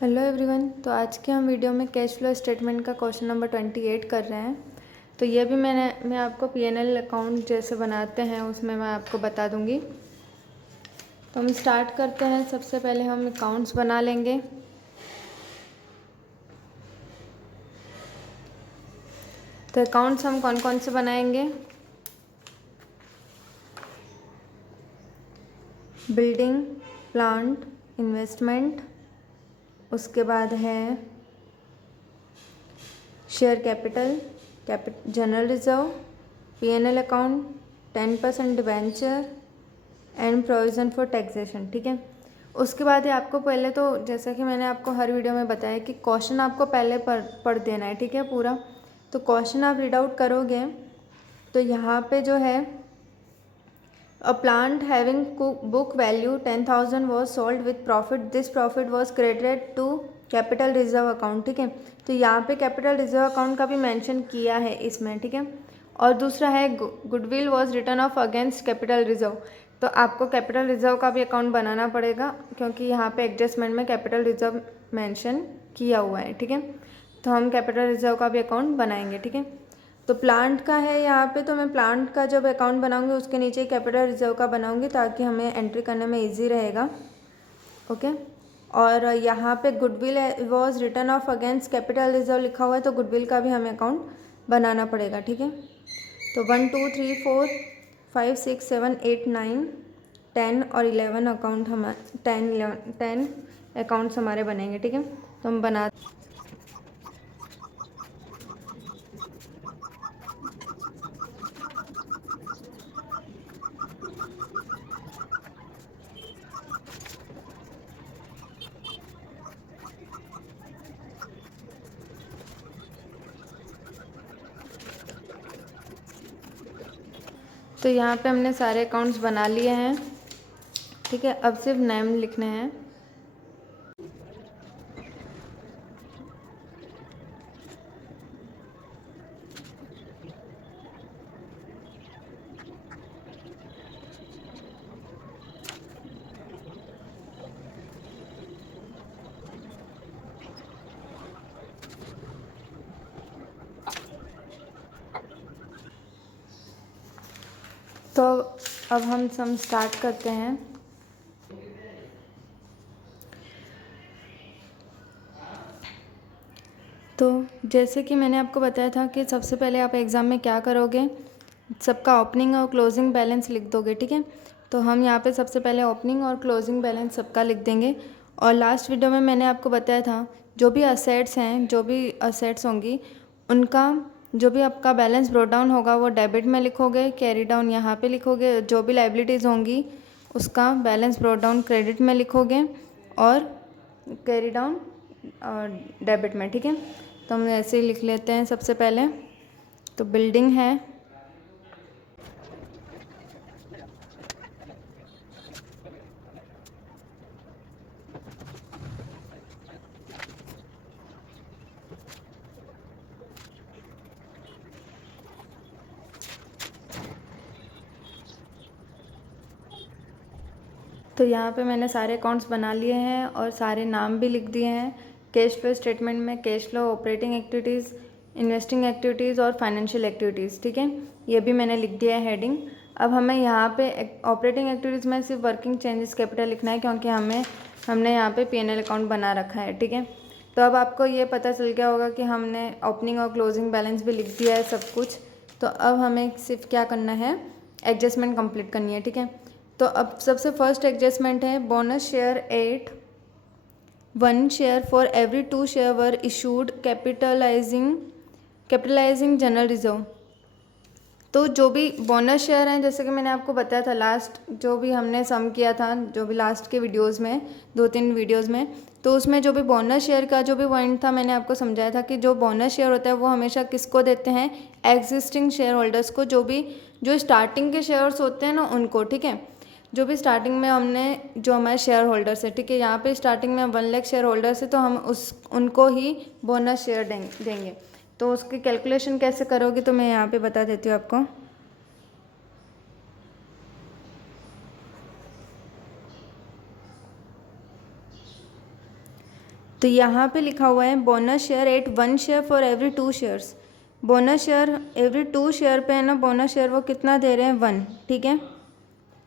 Hello everyone. तो आज के हम वीडियो में कैश फ्लो स्टेटमेंट का क्वेश्चन नंबर 28 कर रहे हैं। तो ये भी मैं आपको पीएनएल अकाउंट जैसे बनाते हैं उसमें मैं आपको बता दूंगी। तो हम स्टार्ट करते हैं। सबसे पहले हम अकाउंट्स बना लेंगे। तो अकाउंट्स हम कौन कौन से बनाएंगे? बिल्डिंग, प्लांट, इन्वेस्टमेंट, उसके बाद है share capital, general reserve, PNL account, 10% debenture and provision for taxation. ठीक है। उसके बाद है आपको पहले तो जैसा कि मैंने आपको हर वीडियो में बताया कि क्वेश्चन आपको पहले पढ़ देना है। ठीक है पूरा। तो क्वेश्चन आप रीड आउट करोगे तो यहाँ पे जो है a plant having book value 10,000 was sold with profit. This profit was credited to capital reserve account. ठीक है। तो यहाँ पे कैपिटल रिजर्व अकाउंट का भी मेंशन किया है इसमें। ठीक है। और दूसरा है goodwill was return of against capital reserve. तो आपको कैपिटल रिजर्व का भी अकाउंट बनाना पड़ेगा क्योंकि यहाँ पे एडजस्टमेंट में कैपिटल रिजर्व मेंशन किया हुआ है। ठीक है। तो हम कैपिटल रिजर्व का भी अकाउंट बनाएंगे। ठीक है। तो प्लांट का है यहाँ पे, तो मैं प्लांट का जब अकाउंट बनाऊंगी उसके नीचे कैपिटल रिजर्व का बनाऊंगी ताकि हमें एंट्री करने में इजी रहेगा। ओके। और यहाँ पे goodwill was return of against capital reserve लिखा हुआ है तो गुडविल का भी हमें अकाउंट बनाना पड़ेगा। ठीक है। तो 1 2 3 4 5 6 7 8 9 10 और 11 अकाउंट हम 10 अकाउंट्स हमारे बनेंगे। ठीक है। तो हम बना तो यहाँ पे हमने सारे अकाउंट्स बना लिए हैं। ठीक है। अब सिर्फ नेम लिखने हैं। तो अब हम सम स्टार्ट करते हैं। तो जैसे कि मैंने आपको बताया था कि सबसे पहले आप एग्ज़ाम में क्या करोगे, सबका ओपनिंग और क्लोजिंग बैलेंस लिख दोगे। ठीक है। तो हम यहाँ पे सबसे पहले ओपनिंग और क्लोजिंग बैलेंस सबका लिख देंगे। और लास्ट वीडियो में मैंने आपको बताया था जो भी असेट्स हैं, जो भी असेट्स होंगी उनका जो भी आपका बैलेंस ब्रोट डाउन होगा वो डेबिट में लिखोगे, कैरी डाउन यहाँ पे लिखोगे। जो भी लाइबिलिटीज़ होंगी उसका बैलेंस ब्रोट डाउन क्रेडिट में लिखोगे और कैरी डाउन डेबिट में। ठीक है। तो हम ऐसे ही लिख लेते हैं सबसे पहले। तो बिल्डिंग है, तो यहाँ पे मैंने सारे अकाउंट्स बना लिए हैं और सारे नाम भी लिख दिए हैं। कैश फ्लो स्टेटमेंट में cash flow, operating activities, investing activities और फाइनेंशियल एक्टिविटीज़। ठीक है। ये भी मैंने लिख दिया है हेडिंग। अब हमें यहाँ पे ऑपरेटिंग एक्टिविटीज़ में सिर्फ वर्किंग चेंजेस कैपिटल लिखना है क्योंकि हमने यहाँ पे पीएनएल अकाउंट बना रखा है। ठीक है। तो अब आपको ये पता चल गया होगा कि हमने ओपनिंग और क्लोजिंग बैलेंस भी लिख दिया है सब कुछ। तो अब हमें सिर्फ क्या करना है, एडजस्टमेंट कंप्लीट करनी है। ठीक है। तो अब सबसे फर्स्ट एडजस्टमेंट है bonus share 8, 1 share for every 2 share were issued capitalising general reserve. तो जो भी बोनस शेयर हैं, जैसे कि मैंने आपको बताया था लास्ट जो भी हमने सम किया था, जो भी लास्ट के वीडियोस में 2-3 वीडियोस में, तो उसमें जो भी बोनस शेयर का जो भी पॉइंट था मैंने आपको समझाया था कि जो बोनस शेयर होता है वो हमेशा किसको देते हैं, एग्जिस्टिंग शेयर होल्डर्स को, जो स्टार्टिंग के शेयर्स होते हैं ना उनको। ठीक है। जो भी स्टार्टिंग में जो हमारे शेयर होल्डर्स है, ठीक है, यहाँ पे स्टार्टिंग में 1 लाख शेयर होल्डर्स है तो हम उनको ही बोनस शेयर देंगे। तो उसकी कैलकुलेशन कैसे करोगे तो मैं यहाँ पे बता देती हूँ आपको। तो यहाँ पे लिखा हुआ है bonus share eight 1 share for every 2 shares. Bonus share every 2 share पे है ना, बोनस शेयर वो कितना दे रहे हैं 1, ठीक है।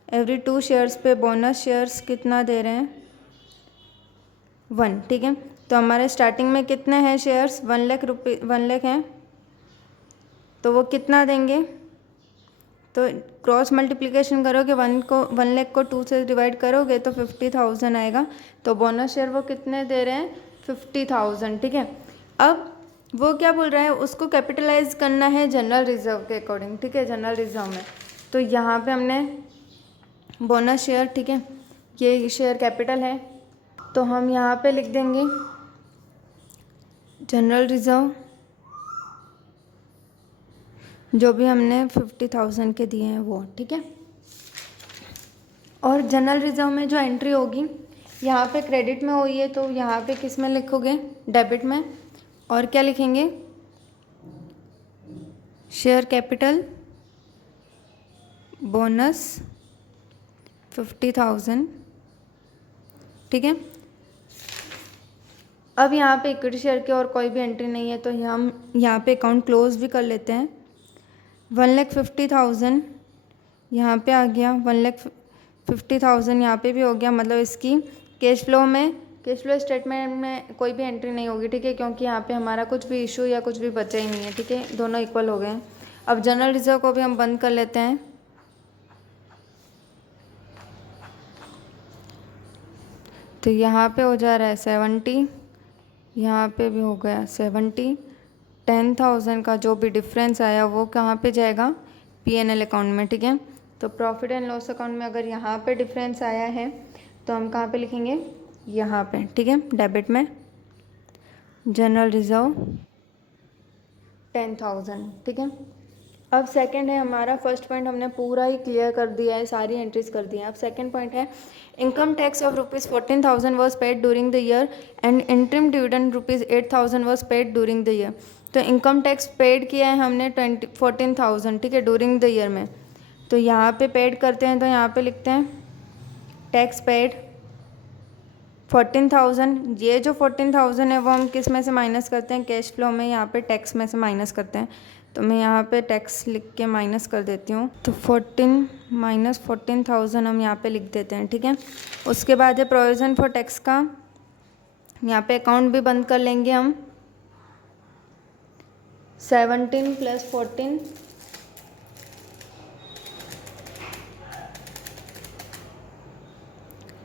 एवरी 2 शेयर्स पे बोनस शेयर्स कितना दे रहे हैं 1, ठीक है। तो हमारे स्टार्टिंग में कितने हैं शेयर्स 1 लाख रुपये 1 लाख हैं, तो वो कितना देंगे, तो क्रॉस मल्टीप्लिकेशन करोगे 1 लाख को 2 से डिवाइड करोगे तो 50,000 आएगा। तो बोनस शेयर वो कितने दे रहे हैं 50,000, ठीक है। अब वो क्या बोल रहा है, उसको कैपिटलाइज करना है जनरल रिजर्व के अकॉर्डिंग, ठीक है, जनरल रिजर्व में। तो यहाँ पे हमने बोनस शेयर, ठीक है, ये शेयर कैपिटल है, तो हम यहाँ पे लिख देंगे जनरल रिजर्व जो भी हमने 50,000 के दिए हैं वो, ठीक है। और जनरल रिजर्व में जो एंट्री होगी यहाँ पे क्रेडिट में हुई है, तो यहाँ पे किस में लिखोगे, डेबिट में। और क्या लिखेंगे, शेयर कैपिटल बोनस 50,000, ठीक है। अब यहाँ पे इक्विटी शेयर की और कोई भी एंट्री नहीं है, तो हम यहाँ पे अकाउंट क्लोज भी कर लेते हैं। 1,50,000 यहाँ पे आ गया, 1,50,000 यहाँ पे भी हो गया, मतलब इसकी कैश फ्लो स्टेटमेंट में कोई भी एंट्री नहीं होगी, ठीक है, क्योंकि यहाँ पे हमारा कुछ भी इशू या कुछ भी बचा ही नहीं है, ठीक है, दोनों इक्वल हो गए हैं। अब जनरल रिजर्व को भी हम बंद कर लेते हैं। तो यहाँ पे हो जा रहा है 70, यहाँ पे भी हो गया 70। 10,000 का जो भी डिफरेंस आया वो कहाँ पे जाएगा, P&L अकाउंट में, ठीक है। तो प्रॉफिट एंड लॉस अकाउंट में अगर यहाँ पे डिफरेंस आया है तो हम कहाँ पे लिखेंगे, यहाँ पे, ठीक है, डेबिट में जनरल रिजर्व 10,000, ठीक है। अब सेकंड है हमारा, फर्स्ट पॉइंट हमने पूरा ही क्लियर कर दिया है, सारी एंट्रीज कर दी हैं। अब सेकंड पॉइंट है income tax of ₹14,000 was paid during the year and interim dividend ₹8,000 was paid during the year. तो इनकम टैक्स पेड किया है हमने 14,000, ठीक है, ड्यूरिंग द ईयर में। तो यहाँ पे पेड करते हैं, तो यहाँ पे लिखते हैं टैक्स पेड 14,000। ये जो 14,000 है वो हम किस में से माइनस करते हैं, कैश फ्लो में, यहाँ पे टैक्स में से माइनस करते हैं। तो मैं यहाँ पे टैक्स लिख के माइनस कर देती हूँ, तो 14,000 हम यहाँ पे लिख देते हैं, ठीक है। उसके बाद है प्रोविज़न फॉर टैक्स का, यहाँ पे अकाउंट भी बंद कर लेंगे हम। 17 + 14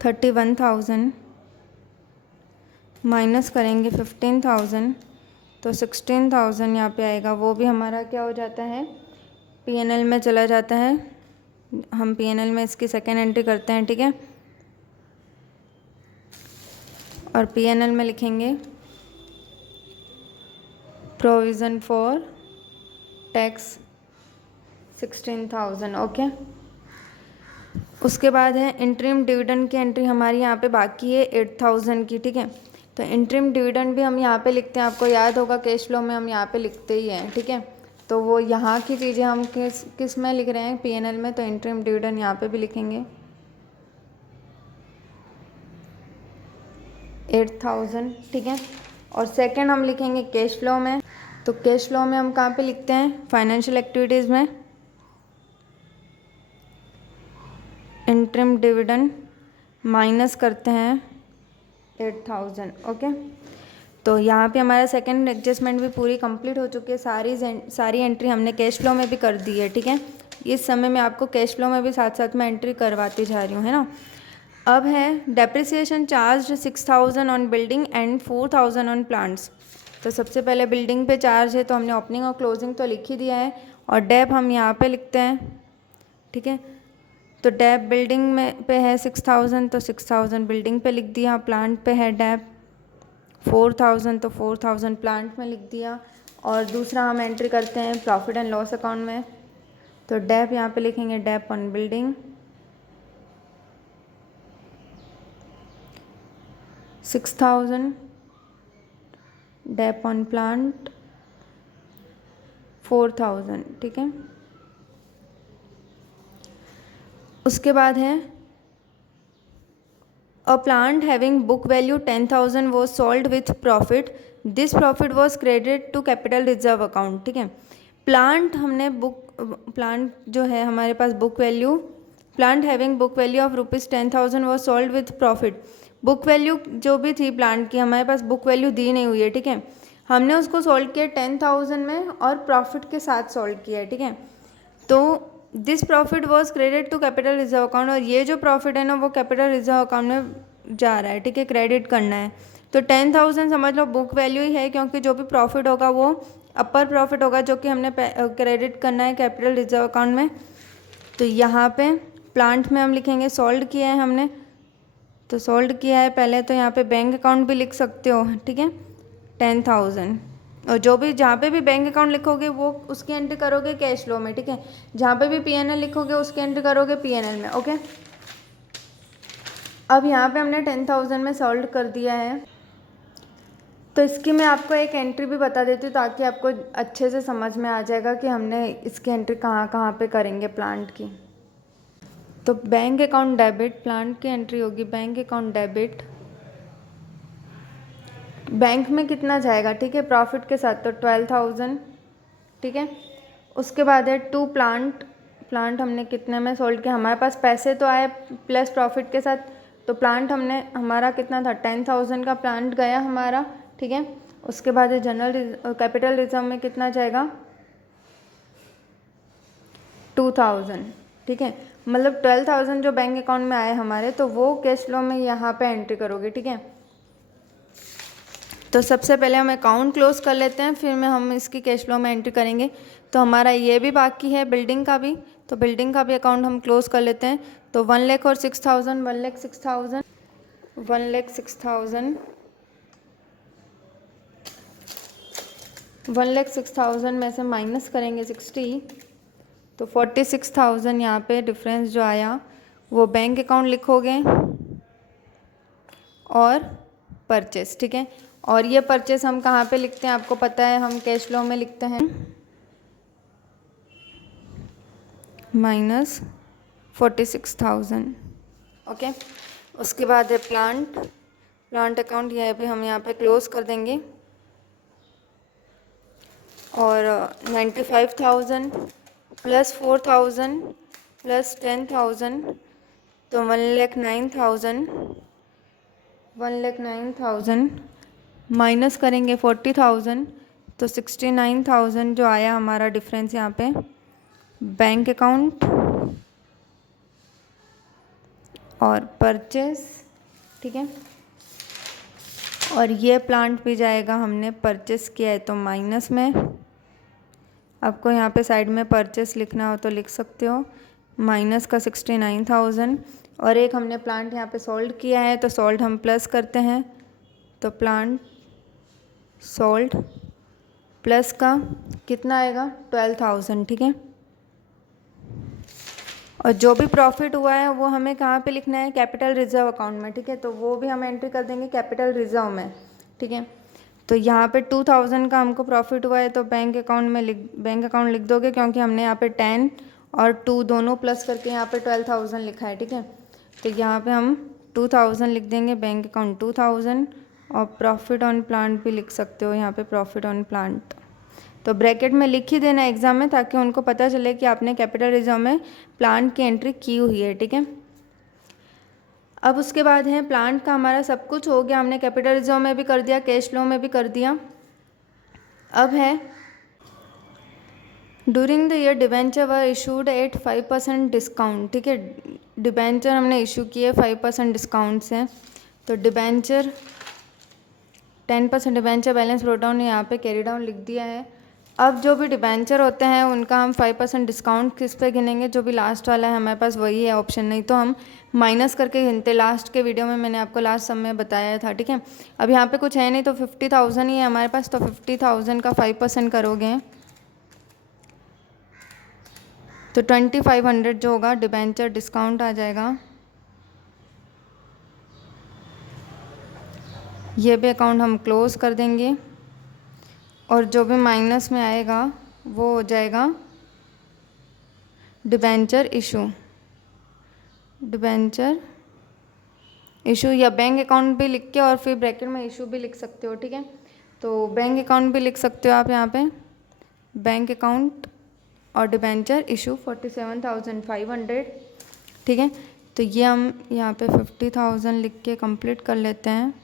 31,000 माइनस करेंगे 15,000, तो 16,000 यहाँ पे आएगा। वो भी हमारा क्या हो जाता है, P&L में चला जाता है। हम P&L में इसकी सेकेंड एंट्री करते हैं, ठीक है। और P&L में लिखेंगे प्रोविज़न फॉर टैक्स 16,000, ओके। उसके बाद है इंटरिम डिविडेंड की एंट्री हमारी यहाँ पे बाकी है 8,000 की, ठीक है। तो इंटरिम डिविडेंड भी हम यहाँ पे लिखते हैं, आपको याद होगा कैश फ्लो में हम यहाँ पे लिखते ही हैं, ठीक है। तो वो यहाँ की चीज़ें हम किस में लिख रहे हैं, P&L में, तो इंटरिम डिविडेंड यहाँ पे भी लिखेंगे 8,000, ठीक है। और सेकंड हम लिखेंगे कैश फ्लो में, तो कैश फ्लो में हम कहाँ पे लिखते हैं, फाइनेंशियल एक्टिविटीज़ में इंटरिम डिविडेंड माइनस करते हैं 8,000, ओके। तो यहाँ पे हमारा सेकंड एडजस्टमेंट भी पूरी कंप्लीट हो चुकी है, सारी एंट्री हमने कैश फ्लो में भी कर दी है, ठीक है। इस समय मैं आपको कैश फ्लो में भी साथ साथ में एंट्री करवाती जा रही हूँ, है ना। अब है depreciation charge 6,000 on building and 4,000 on plants. तो सबसे पहले बिल्डिंग पे चार्ज है, तो हमने ओपनिंग और क्लोजिंग तो लिख ही दिया है, और डेप हम यहाँ पे लिखते हैं, ठीक है। तो डेप बिल्डिंग में पे है 6,000, तो 6,000 बिल्डिंग पे लिख दिया। प्लांट पे है डेप 4,000, तो 4,000 प्लांट में लिख दिया। और दूसरा हम एंट्री करते हैं प्रॉफिट एंड लॉस अकाउंट में, तो डेप यहाँ पे लिखेंगे dep on building 6,000, dep on plant 4,000, ठीक है। उसके बाद है a plant having book value 10,000 was sold with profit, this profit was credit to capital reserve account. ठीक है, प्लांट हमने प्लांट जो है हमारे पास book value, plant having book value of ₹10,000 was sold with profit. Book value जो भी थी प्लांट की, हमारे पास बुक वैल्यू दी नहीं हुई है। ठीक है, हमने उसको सोल्ड किया 10,000 में और प्रॉफिट के साथ सोल्ड किया है। ठीक है, तो this profit was credit to capital reserve account, और ये जो प्रॉफिट है ना वो कैपिटल रिजर्व अकाउंट में जा रहा है। ठीक है, क्रेडिट करना है। तो 10,000 समझ लो बुक वैल्यू ही है, क्योंकि जो भी प्रॉफिट होगा वो अपर प्रॉफिट होगा जो कि हमने क्रेडिट करना है कैपिटल रिजर्व अकाउंट में। तो यहाँ पे प्लांट में हम लिखेंगे सोल्ड किया है हमने, तो सोल्ड किया है पहले, तो यहाँ पे बैंक अकाउंट भी लिख सकते हो। ठीक है, 10,000, और जो भी जहाँ पे भी बैंक अकाउंट लिखोगे वो उसकी एंट्री करोगे कैश फ्लो में। ठीक है, जहाँ पे भी पीएनएल लिखोगे उसकी एंट्री करोगे पीएनएल में। ओके, अब यहाँ पे हमने 10,000 में सोल्ड कर दिया है, तो इसकी मैं आपको एक एंट्री भी बता देती हूँ ताकि आपको अच्छे से समझ में आ जाएगा कि हमने इसकी एंट्री कहाँ कहाँ पे करेंगे प्लांट की। तो बैंक अकाउंट डेबिट, प्लांट की एंट्री होगी बैंक अकाउंट डेबिट, बैंक में कितना जाएगा, ठीक है, प्रॉफिट के साथ, तो 12,000। ठीक है, उसके बाद है टू प्लांट, प्लांट हमने कितने में सोल्ड किया, हमारे पास पैसे तो आए प्लस प्रॉफिट के साथ, तो प्लांट हमने हमारा कितना था 10,000 का प्लांट गया हमारा। ठीक है, उसके बाद है जनरल कैपिटल रिजर्व में कितना जाएगा 2,000। ठीक है, मतलब 12,000 जो बैंक अकाउंट में आए हमारे, तो वो कैश फ्लो में यहाँ पे एंट्री करोगे। ठीक है, तो सबसे पहले हम अकाउंट क्लोज कर लेते हैं, फिर में हम इसकी कैश फ्लो में एंट्री करेंगे। तो हमारा ये भी बाकी है बिल्डिंग का भी, तो बिल्डिंग का भी अकाउंट हम क्लोज कर लेते हैं। तो 1 लाख और 6,000, 1 लाख 6,000, 1 लाख 6,000, 1 लाख 6,000 में से माइनस करेंगे 60, तो 46,000 यहाँ पे डिफरेंस जो आया वो बैंक अकाउंट लिखोगे और परचेस। ठीक है, और ये परचेस हम कहाँ पे लिखते हैं आपको पता है, हम कैश फ्लो में लिखते हैं माइनस 46,000। ओके, उसके बाद है प्लांट, प्लांट अकाउंट यह भी हम यहाँ पे क्लोज कर देंगे, और 95,000 प्लस 4,000 प्लस 10,000, तो 1,09,000, 1,09,000 माइनस करेंगे 40,000, तो 69,000 जो आया हमारा डिफरेंस यहाँ पे बैंक अकाउंट और परचेस। ठीक है, और ये प्लांट भी जाएगा, हमने परचेस किया है तो माइनस में, आपको यहाँ पे साइड में परचेस लिखना हो तो लिख सकते हो, माइनस का 69,000, और एक हमने प्लांट यहाँ पे सोल्ड किया है तो सोल्ड हम प्लस करते हैं, तो प्लांट सोल्ड प्लस का कितना आएगा 12,000। ठीक है, और जो भी प्रॉफिट हुआ है वो हमें कहाँ पे लिखना है कैपिटल रिजर्व अकाउंट में। ठीक है, तो वो भी हम एंट्री कर देंगे कैपिटल रिजर्व में। ठीक है, तो यहाँ पे 2,000 का हमको प्रॉफिट हुआ है तो बैंक अकाउंट में बैंक अकाउंट लिख दोगे, क्योंकि हमने यहाँ पे 10 और 2 दोनों प्लस करके यहाँ पे 12,000 लिखा है। ठीक है, तो यहाँ पे हम 2,000 लिख देंगे, बैंक अकाउंट 2,000, और प्रॉफिट ऑन प्लांट भी लिख सकते हो यहाँ पे प्रॉफिट ऑन प्लांट, तो ब्रैकेट में लिख ही देना एग्जाम में ताकि उनको पता चले कि आपने कैपिटल रिजर्व में प्लांट की एंट्री की हुई है। ठीक है, अब उसके बाद है प्लांट का हमारा सब कुछ हो गया, हमने कैपिटल रिजर्व में भी कर दिया, कैश फ्लो में भी कर दिया। अब है during the year debenture were issued at 5% discount. ठीक है, डिबेंचर हमने इशू किए 5% डिस्काउंट से, तो debenture 10% debenture balance brought down यहाँ पे कैरी डाउन लिख दिया है। अब जो भी डिबेंचर होते हैं उनका हम 5% डिस्काउंट किस पे गिनेंगे, जो भी लास्ट वाला है हमारे पास वही है ऑप्शन, नहीं तो हम माइनस करके गिनते, लास्ट के वीडियो में मैंने आपको लास्ट समय बताया था। ठीक है, अब यहाँ पे कुछ है नहीं तो 50,000 ही है हमारे पास, तो 50,000 का 5% करोगे तो 2,500 जो होगा डिबेंचर डिस्काउंट आ जाएगा। ये भी अकाउंट हम क्लोज कर देंगे, और जो भी माइनस में आएगा वो हो जाएगा डिबेंचर इशू, डिबेंचर इशू या बैंक अकाउंट भी लिख के और फिर ब्रैकेट में इशू भी लिख सकते हो, ठीक है। तो बैंक अकाउंट भी लिख सकते हो आप यहाँ पे, बैंक अकाउंट और डिबेंचर इशू 47,500, ठीक है। तो ये हम यहाँ पे 50,000 लिख के कंप्लीट कर लेते हैं।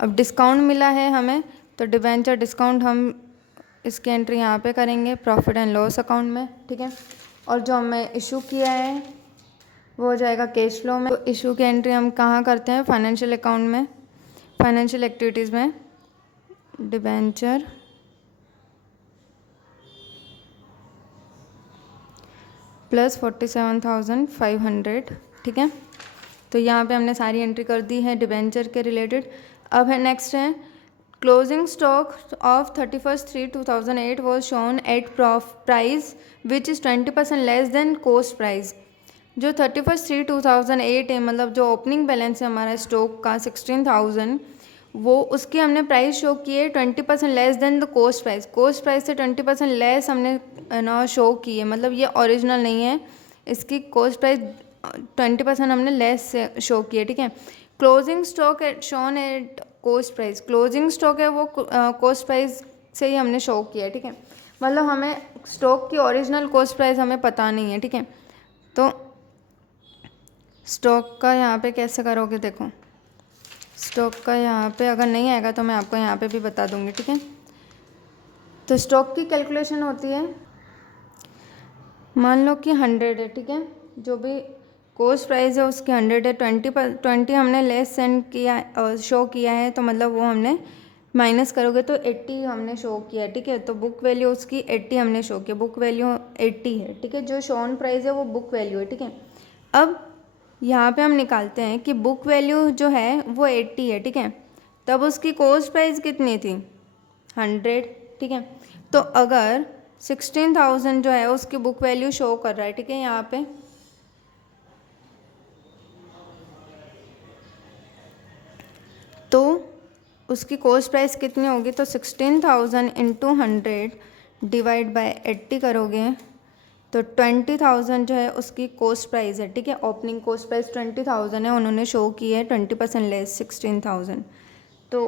अब डिस्काउंट मिला है हमें, तो डिबेंचर डिस्काउंट हम इसकी एंट्री यहाँ पे करेंगे प्रॉफिट एंड लॉस अकाउंट में, ठीक है। और जो हमें इशू किया है वो हो जाएगा कैश फ्लो में। तो इशू की एंट्री हम कहाँ करते हैं, फाइनेंशियल अकाउंट में, फाइनेंशियल एक्टिविटीज़ में, डिबेंचर प्लस 47,500, ठीक है। तो यहाँ पे हमने सारी एंट्री कर दी है डिबेंचर के रिलेटेड। अब है नेक्स्ट है closing stock of 31/3/2008 was shown at price which is 20% less than cost price. जो 31/3/2008 है, मतलब जो ओपनिंग बैलेंस है हमारा स्टॉक का 16,000, वो उसकी हमने प्राइस शो की है 20% less then the coast price. Coast price से 20% लेस हमने ना शो की है, मतलब ये ओरिजिनल नहीं है, इसकी कोस्ट प्राइस 20% हमने लेस से शो की है, ठीक है। Closing stock at shown at cost price, closing stock है वो कोस्ट प्राइस से ही हमने शो किया है, ठीक है। मतलब हमें स्टॉक की ओरिजिनल कोस्ट प्राइस हमें पता नहीं है, ठीक है। तो स्टॉक का यहाँ पे कैसे करोगे, देखो स्टॉक का यहाँ पे अगर नहीं आएगा तो मैं आपको यहाँ पे भी बता दूँगी, ठीक है। तो स्टॉक की कैलकुलेशन होती है, मान लो कि 100 है, ठीक है, जो भी कोस्ट प्राइस है उसकी 100 है, 20 हमने लेस सेंड किया शो किया है, तो मतलब वो हमने माइनस करोगे तो 80 हमने शो किया है, ठीक है। तो बुक वैल्यू उसकी 80 हमने शो किया, बुक वैल्यू 80 है, ठीक है। जो शोन प्राइस है वो बुक वैल्यू है, ठीक है। अब यहाँ पे हम निकालते हैं कि बुक वैल्यू जो है वो 80 है, ठीक है। तब उसकी कोस्ट प्राइस कितनी थी, 100, ठीक है। तो अगर 16,000 जो है उसकी बुक वैल्यू शो कर रहा है, ठीक है, यहाँ पे तो उसकी कोस्ट प्राइस कितनी होगी, तो 16,000 इंटू 100 डिवाइड बाय 80 करोगे तो 20,000 जो है उसकी कोस्ट प्राइस है, ठीक है। ओपनिंग कोस्ट प्राइस 20,000 है, उन्होंने शो की है 20% लेस 16,000। तो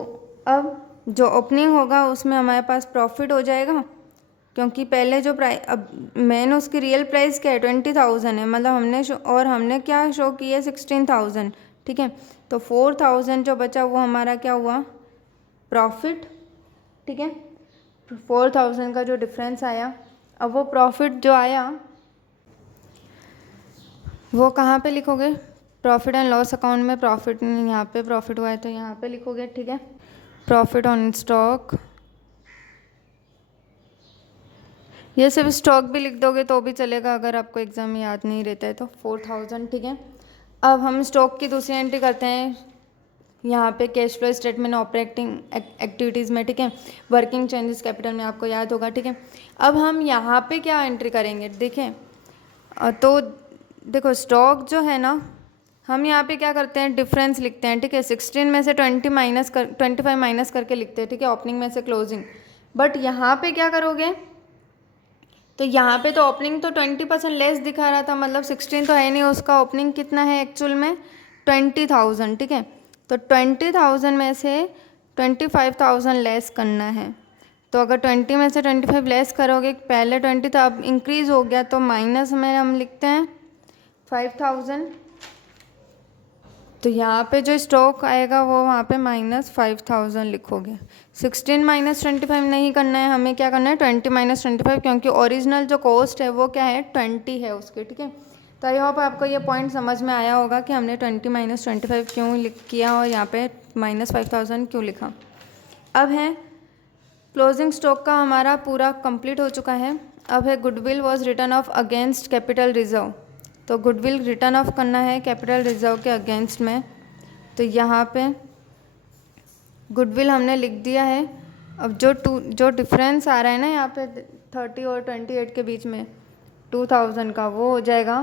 अब जो ओपनिंग होगा उसमें हमारे पास प्रॉफिट हो जाएगा, क्योंकि पहले जो प्राइस, अब मेन उसकी रियल प्राइस क्या है 20,000 है, मतलब हमने और हमने क्या शो की है 16,000, ठीक है। तो 4,000 जो बचा वो हमारा क्या हुआ, प्रॉफिट, ठीक है। 4,000 का जो डिफरेंस आया, अब वो प्रॉफिट जो आया वो कहाँ पे लिखोगे, प्रॉफिट एंड लॉस अकाउंट में। प्रॉफिट यहाँ पे प्रॉफिट हुआ है तो यहाँ पे लिखोगे, ठीक है, प्रॉफिट ऑन स्टॉक। ये सिर्फ स्टॉक भी लिख दोगे तो भी चलेगा अगर आपको एग्जाम में याद नहीं रहता है तो। 4,000, ठीक है। अब हम स्टॉक की दूसरी एंट्री करते हैं यहाँ पे cash flow statement operating activities में, ठीक है, वर्किंग चेंजेस कैपिटल में, आपको याद होगा, ठीक है। अब हम यहाँ पे क्या एंट्री करेंगे, देखें तो देखो स्टॉक जो है ना, हम यहाँ पे क्या करते हैं, डिफरेंस लिखते हैं, ठीक है। 16 में से 25 माइनस करके लिखते हैं, ठीक है, ओपनिंग में से क्लोजिंग। बट यहाँ पे क्या करोगे, तो यहाँ पे तो ओपनिंग तो 20% लेस दिखा रहा था, मतलब 16 तो है नहीं, उसका ओपनिंग कितना है एक्चुअल में 20,000, ठीक है। तो 20,000 में से 25,000 लेस करना है। तो अगर 20 में से 25 लेस करोगे, पहले 20 था अब इंक्रीज़ हो गया, तो माइनस में हम लिखते हैं 5,000। तो यहाँ पे जो स्टॉक आएगा वो वहाँ पे -5,000 लिखोगे। 16 माइनस 25 नहीं करना है, हमें क्या करना है 20 माइनस 25, क्योंकि ओरिजिनल जो कॉस्ट है वो क्या है 20 है उसके, ठीक है। तो आई होप आपको ये पॉइंट समझ में आया होगा कि हमने 20 माइनस 25 क्यों किया और यहाँ पे -5,000 क्यों लिखा। अब है क्लोजिंग स्टॉक का हमारा पूरा कंप्लीट हो चुका है। अब है goodwill was return of against capital reserve. तो गुडविल रिटर्न ऑफ करना है कैपिटल रिजर्व के अगेंस्ट में। तो यहाँ पे गुडविल हमने लिख दिया है। अब जो डिफरेंस आ रहा है ना यहाँ पे 30 और 28 के बीच में 2,000 का, वो हो जाएगा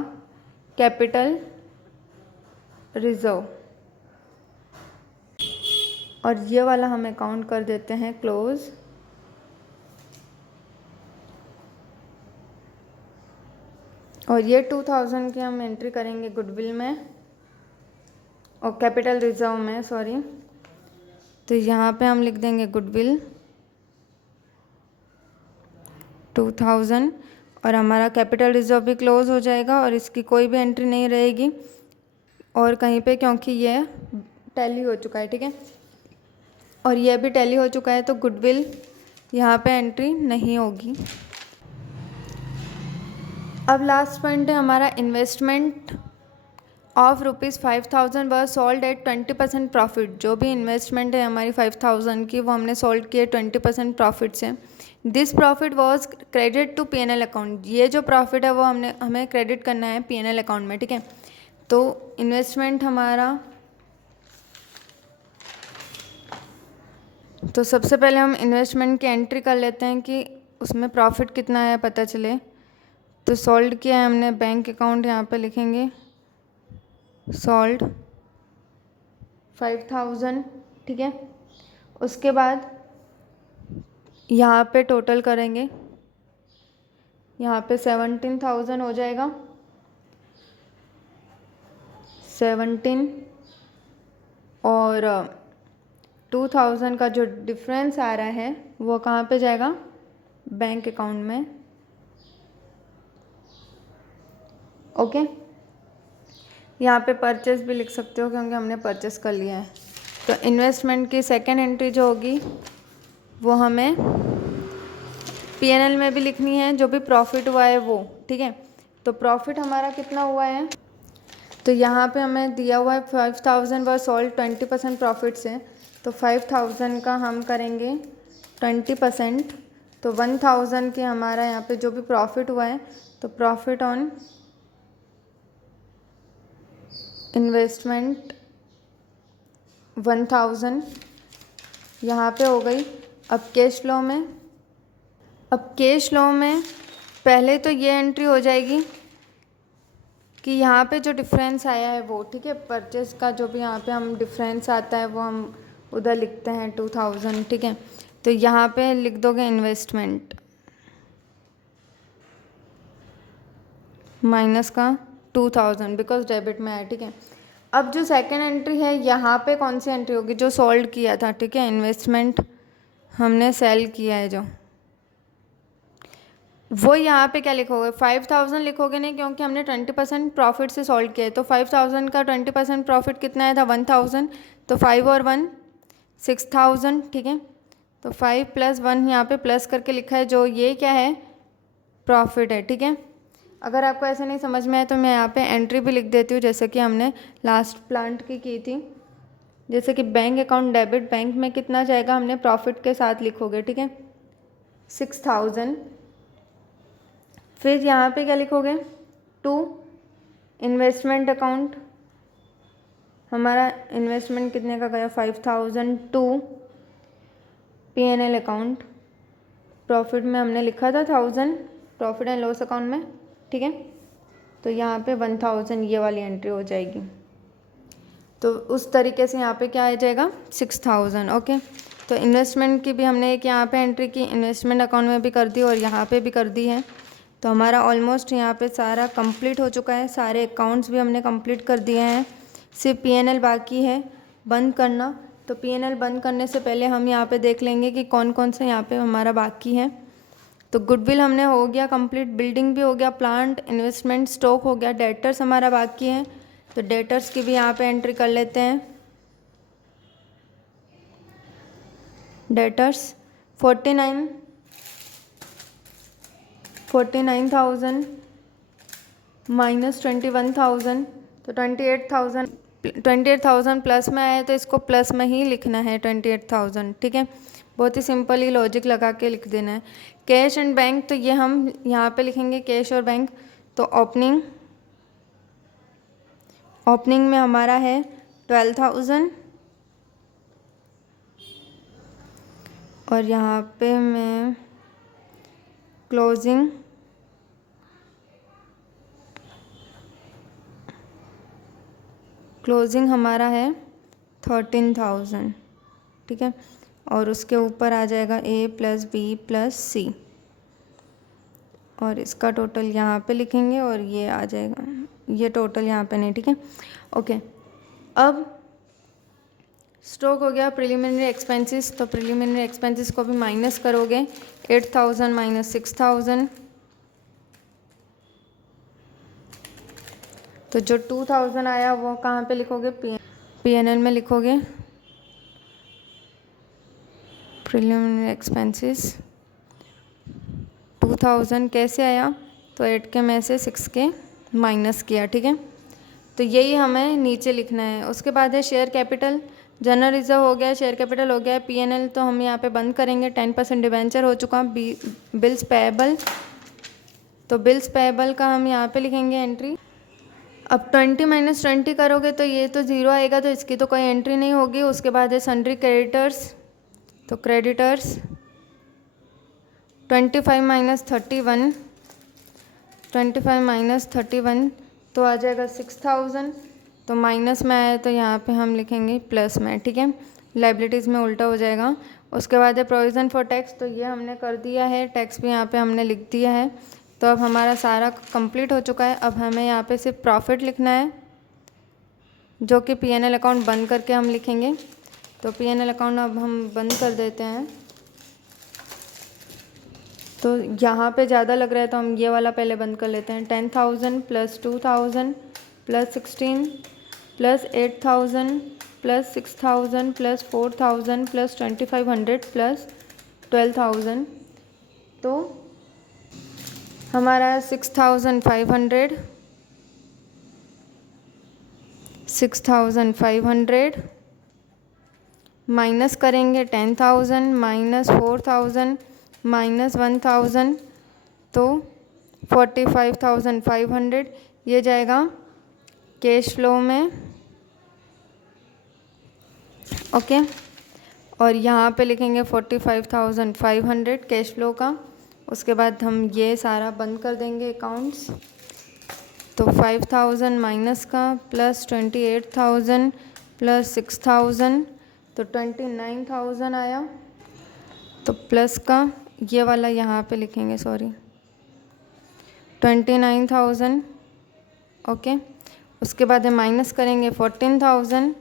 कैपिटल रिजर्व, और ये वाला हम अकाउंट कर देते हैं क्लोज। और ये 2,000 की हम एंट्री करेंगे गुडविल में, और कैपिटल रिजर्व में सॉरी, तो यहाँ पे हम लिख देंगे गुडविल 2000 और हमारा कैपिटल रिजर्व भी क्लोज हो जाएगा और इसकी कोई भी एंट्री नहीं रहेगी और कहीं पे, क्योंकि ये टैली हो चुका है, ठीक है, और ये भी टैली हो चुका है, तो गुडविल यहाँ पे एंट्री नहीं होगी। अब लास्ट पॉइंट है हमारा investment of ₹5000 were sold at 20% profit. जो भी इन्वेस्टमेंट है हमारी 5000 की, वो हमने सोल्ड किए 20% प्रॉफिट से। This profit was credit to P&L account. ये जो प्रॉफिट है वो हमें क्रेडिट करना है P&L अकाउंट में, ठीक है। तो इन्वेस्टमेंट हमारा, तो सबसे पहले हम इन्वेस्टमेंट की एंट्री कर लेते हैं कि उसमें प्रॉफिट कितना है पता चले। तो सोल्ड किया है हमने, बैंक अकाउंट यहाँ पे लिखेंगे सोल्ड 5000, ठीक है। उसके बाद यहाँ पे टोटल करेंगे, यहाँ पे 17000 हो जाएगा, 17 और 2000 का जो डिफरेंस आ रहा है वो कहाँ पे जाएगा, बैंक अकाउंट में, ओके। यहाँ पे परचेस भी लिख सकते हो क्योंकि हमने परचेस कर लिया है। तो इन्वेस्टमेंट की सेकेंड एंट्री जो होगी वो हमें P&L में भी लिखनी है, जो भी प्रॉफिट हुआ है वो, ठीक है। तो प्रॉफिट हमारा कितना हुआ है, तो यहाँ पे हमें दिया हुआ है 5000 वर सोल्ड 20% प्रॉफिट से, तो 5000 का हम करेंगे 20%, तो 1000 की हमारा यहाँ पे जो भी प्रॉफिट हुआ है, तो प्रॉफिट ऑन इन्वेस्टमेंट 1000 यहाँ पे हो गई। अब कैश फ्लो में पहले तो ये एंट्री हो जाएगी कि यहाँ पे जो डिफरेंस आया है वो, ठीक है, परचेस का जो भी यहाँ पे हम डिफरेंस आता है वो हम उधर लिखते हैं 2000, ठीक है। तो यहाँ पे लिख दोगे इन्वेस्टमेंट माइनस का 2000 बिकॉज डेबिट में है, ठीक है। अब जो सेकंड एंट्री है यहाँ पे कौन सी एंट्री होगी, जो सोल्ड किया था, ठीक है, इन्वेस्टमेंट हमने सेल किया है जो, वो यहाँ पे क्या लिखोगे, 5000 लिखोगे नहीं क्योंकि हमने 20% प्रॉफिट से सोल्ड किया है। तो 5000 का 20% प्रॉफिट कितना आया था, 1000, तो 5 और 1 6000, ठीक है। तो 5 + 1 यहाँ पे प्लस करके लिखा है, जो ये क्या है, प्रॉफिट है, ठीक है। अगर आपको ऐसे नहीं समझ में आए तो मैं यहाँ पे एंट्री भी लिख देती हूँ, जैसे कि हमने लास्ट प्लांट की थी। जैसे कि बैंक अकाउंट डेबिट, बैंक में कितना जाएगा, हमने प्रॉफिट के साथ लिखोगे, ठीक है, 6000। फिर यहाँ पे क्या लिखोगे, टू इन्वेस्टमेंट अकाउंट, हमारा इन्वेस्टमेंट कितने का गया, 5000, टू P&L अकाउंट, प्रॉफिट में हमने लिखा था 1000 प्रॉफिट एंड लॉस अकाउंट में, ठीक है। तो यहाँ पे 1000 ये वाली एंट्री हो जाएगी। तो उस तरीके से यहाँ पे क्या आ जाएगा, 6000, ओके। तो इन्वेस्टमेंट की भी हमने एक यहाँ पे एंट्री की, इन्वेस्टमेंट अकाउंट में भी कर दी और यहाँ पे भी कर दी है। तो हमारा ऑलमोस्ट यहाँ पे सारा कंप्लीट हो चुका है, सारे अकाउंट्स भी हमने कंप्लीट कर दिए हैं, सिर्फ P&L बाकी है बंद करना। तो P&L बंद करने से पहले हम यहाँ पे देख लेंगे कि कौन कौन सा यहाँ पे हमारा बाकी है। तो गुडविल हमने हो गया कंप्लीट, बिल्डिंग भी हो गया, प्लांट, इन्वेस्टमेंट, स्टॉक हो गया, डेटर्स हमारा बाकी है। तो डेटर्स की भी यहाँ पे एंट्री कर लेते हैं। डेटर्स 49,000 माइनस 21,000, तो 28,000 प्लस में आया तो इसको प्लस में ही लिखना है 28,000, ठीक है। बहुत ही सिंपल ही लॉजिक लगा के लिख देना है। कैश एंड बैंक, तो ये हम यहाँ पे लिखेंगे कैश और बैंक। तो ओपनिंग में हमारा है 12,000 और यहाँ पे मैं क्लोजिंग हमारा है 13,000, ठीक है। और उसके ऊपर आ जाएगा A + B + C और इसका टोटल यहाँ पे लिखेंगे और ये आ जाएगा, ये टोटल यहाँ पे नहीं, ठीक है, ओके। अब स्टॉक हो गया प्रिलिमिनरी एक्सपेंसेस, तो प्रिलिमिनरी एक्सपेंसेस को भी माइनस करोगे, 8000 माइनस 6000, तो जो 2000 आया वो कहाँ पे लिखोगे, पीएनएल में लिखोगे। प्रिलिमिनरी एक्सपेंसेस 2000 कैसे आया, तो 8 के में से 6 के माइनस किया, ठीक है। तो यही हमें नीचे लिखना है। उसके बाद है शेयर कैपिटल, जनरल रिजर्व हो गया, शेयर कैपिटल हो गया, पीएनएल तो हम यहाँ पे बंद करेंगे, 10% डिवेंचर हो चुका, बिल्स पेएबल, तो बिल्स पेएबल का हम यहाँ पे लिखेंगे एंट्री। अब 20 माइनस 20 करोगे तो ये तो ज़ीरो आएगा, तो इसकी तो कोई एंट्री नहीं होगी। उसके बाद है सन्ड्री क्रेडिटर्स, तो क्रेडिटर्स 25 माइनस 31, 25 माइनस 31 तो आ जाएगा 6000, तो माइनस में आया तो यहाँ पे हम लिखेंगे प्लस में, ठीक है, लाइबिलिटीज़ में उल्टा हो जाएगा। उसके बाद है प्रोविज़न फॉर टैक्स, तो ये हमने कर दिया है, टैक्स भी यहाँ पे हमने लिख दिया है। तो अब हमारा सारा कंप्लीट हो चुका है। अब हमें यहाँ पे सिर्फ प्रॉफिट लिखना है, जो कि पीएनएल अकाउंट बंद करके हम लिखेंगे। तो पीएनएल अकाउंट अब हम बंद कर देते हैं। तो यहाँ पे ज़्यादा लग रहा है तो हम ये वाला पहले बंद कर लेते हैं। 10,000 plus 2,000 plus 16 plus 8,000 plus 6,000 plus 4,000 plus 2,500 plus 12,000, तो हमारा 6,500 माइनस करेंगे 10,000 माइनस 4,000 माइनस 1,000, तो 45,500 ये जाएगा कैश फ्लो में, ओके। और यहाँ पे लिखेंगे 45,500 कैश फ्लो का। उसके बाद हम ये सारा बंद कर देंगे अकाउंट्स, तो 5,000 माइनस का प्लस 28,000 प्लस 6,000, तो 29,000 आया। तो प्लस का ये वाला यहाँ पे लिखेंगे, सॉरी 29,000, ओके। उसके बाद हम माइनस करेंगे 14,000,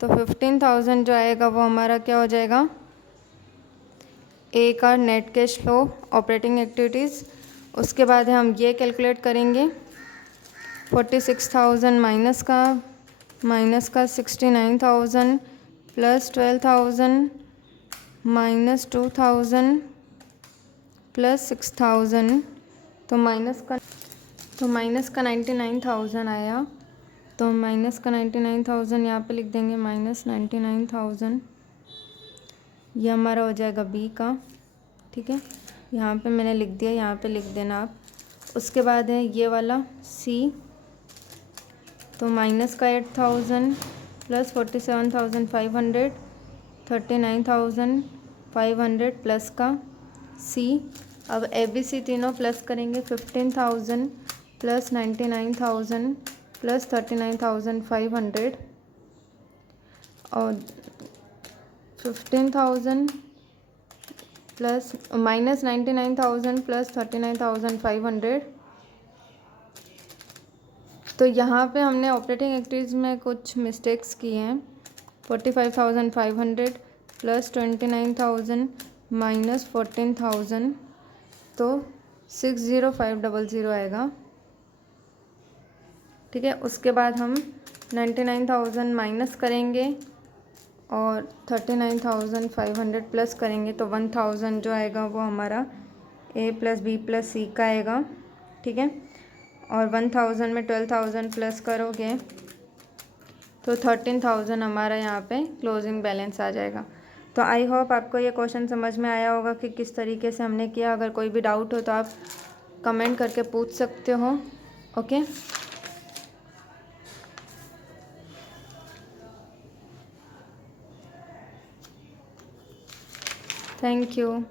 तो 15,000 जो आएगा वो हमारा क्या हो जाएगा, ए का net cash flow operating activities. उसके बाद हम ये कैलकुलेट करेंगे 46,000 माइनस का 69,000 प्लस 12,000 माइनस 2,000 प्लस 6,000, तो माइनस का 99,000 आया। तो माइनस का 99,000 यहाँ पे लिख देंगे, माइनस 99,000, ये हमारा हो जाएगा बी का, ठीक है। यहाँ पे मैंने लिख दिया, यहाँ पे लिख देना आप। उसके बाद है ये वाला सी, तो माइनस का 8,000 प्लस 47,500 39,500 प्लस का सी। अब ए बी सी तीनों प्लस करेंगे, 15,000 प्लस 99,000 प्लस 39,500 और 15,000 प्लस माइनस 99,000 प्लस 39,500। तो यहाँ पे हमने ऑपरेटिंग एक्टिविटीज़ में कुछ मिस्टेक्स की हैं। 45,500 प्लस 29,000 माइनस 14,000, तो 60500 आएगा, ठीक है। उसके बाद हम 99,000 माइनस करेंगे और 39,500 प्लस करेंगे, तो 1,000 जो आएगा वो हमारा ए प्लस बी प्लस सी का आएगा, ठीक है। और 1,000 में 12,000 प्लस करोगे तो 13,000 हमारा यहाँ पे क्लोजिंग बैलेंस आ जाएगा। तो आई होप आपको ये क्वेश्चन समझ में आया होगा कि किस तरीके से हमने किया। अगर कोई भी डाउट हो तो आप कमेंट करके पूछ सकते हो, ओके। Thank you.